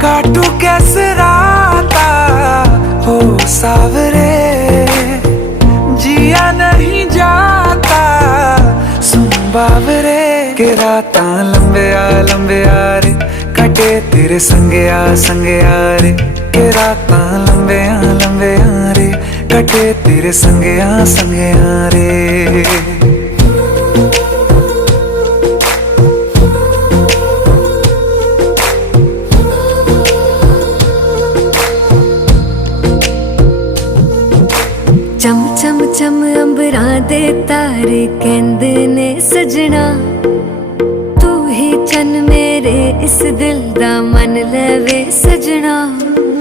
काटू कैसे राता हो सावरे, जिया नहीं जाता सुन बावरे। के राता लंबे आ रे, कटे तेरे संगे आ रे। के राता लंबे आ रे, कटे तेरे संगे आ रे। चम चम चम अंबरां दे तारे कहंदे ने सजना, तू ही चन मेरे इस दिल दा मन लवे सजना।